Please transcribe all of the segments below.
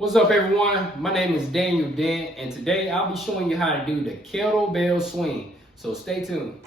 What's up, everyone? My name is Daniel Dent, and today I'll be showing you how to do the kettlebell swing. So stay tuned.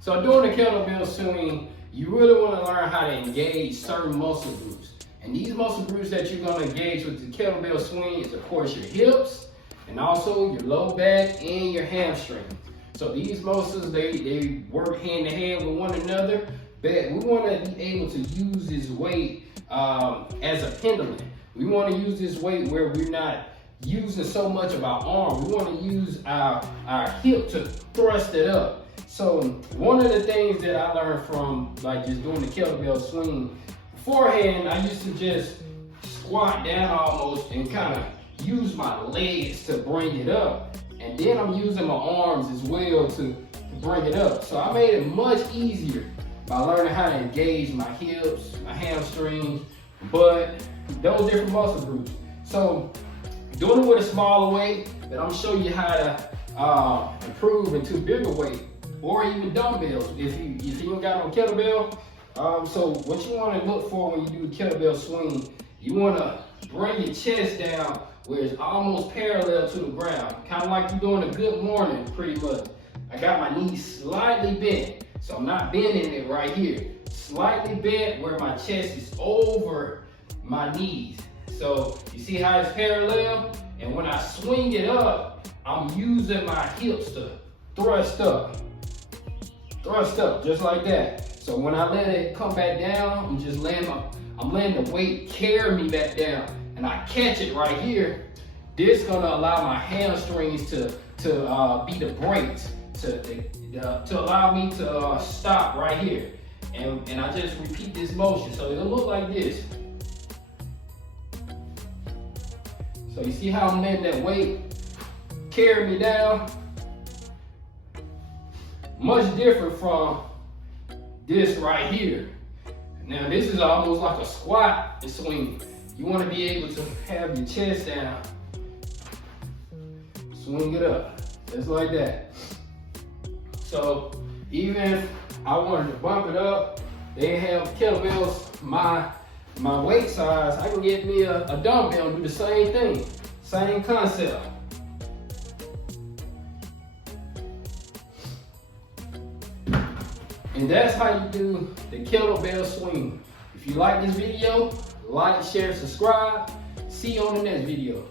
So doing the kettlebell swing, you really want to learn how to engage certain muscle groups. And these muscle groups that you're going to engage with the kettlebell swing is, of course, your hips, and also your low back and your hamstring. So these muscles, they work hand in hand with one another. But we want to be able to use this weight as a pendulum. We want to use this weight where we're not using so much of our arm. We want to use our hip to thrust it up. So one of the things that I learned from just doing the kettlebell swing, beforehand I used to just squat down almost and kind of use my legs to bring it up. And then I'm using my arms as well to bring it up. So I made it much easier by learning how to engage my hips, my hamstrings, butt, those different muscle groups. So doing it with a smaller weight, but I'm showing you how to improve into bigger weight or even dumbbells if you don't got no kettlebell. So what you want to look for when you do a kettlebell swing, you want to bring your chest down where it's almost parallel to the ground, kind of like you're doing a good morning pretty much. I got my knees slightly bent. So I'm not bending it right here. Slightly bent where my chest is over my knees. So you see how it's parallel? And when I swing it up, I'm using my hips to thrust up. Thrust up, just like that. So when I let it come back down, I'm letting the weight carry me back down. And I catch it right here. This is gonna allow my hamstrings to be the brakes. To allow me to stop right here. And I just repeat this motion. So it'll look like this. So you see how I'm letting that weight carry me down? Much different from this right here. Now this is almost like a squat and swing. You want to be able to have your chest down. Swing it up, just like that. So even if I wanted to bump it up, they have kettlebells my weight size. I can get me a dumbbell and do the same thing, same concept. And that's how you do the kettlebell swing. If you like this video, like, share, subscribe. See you on the next video.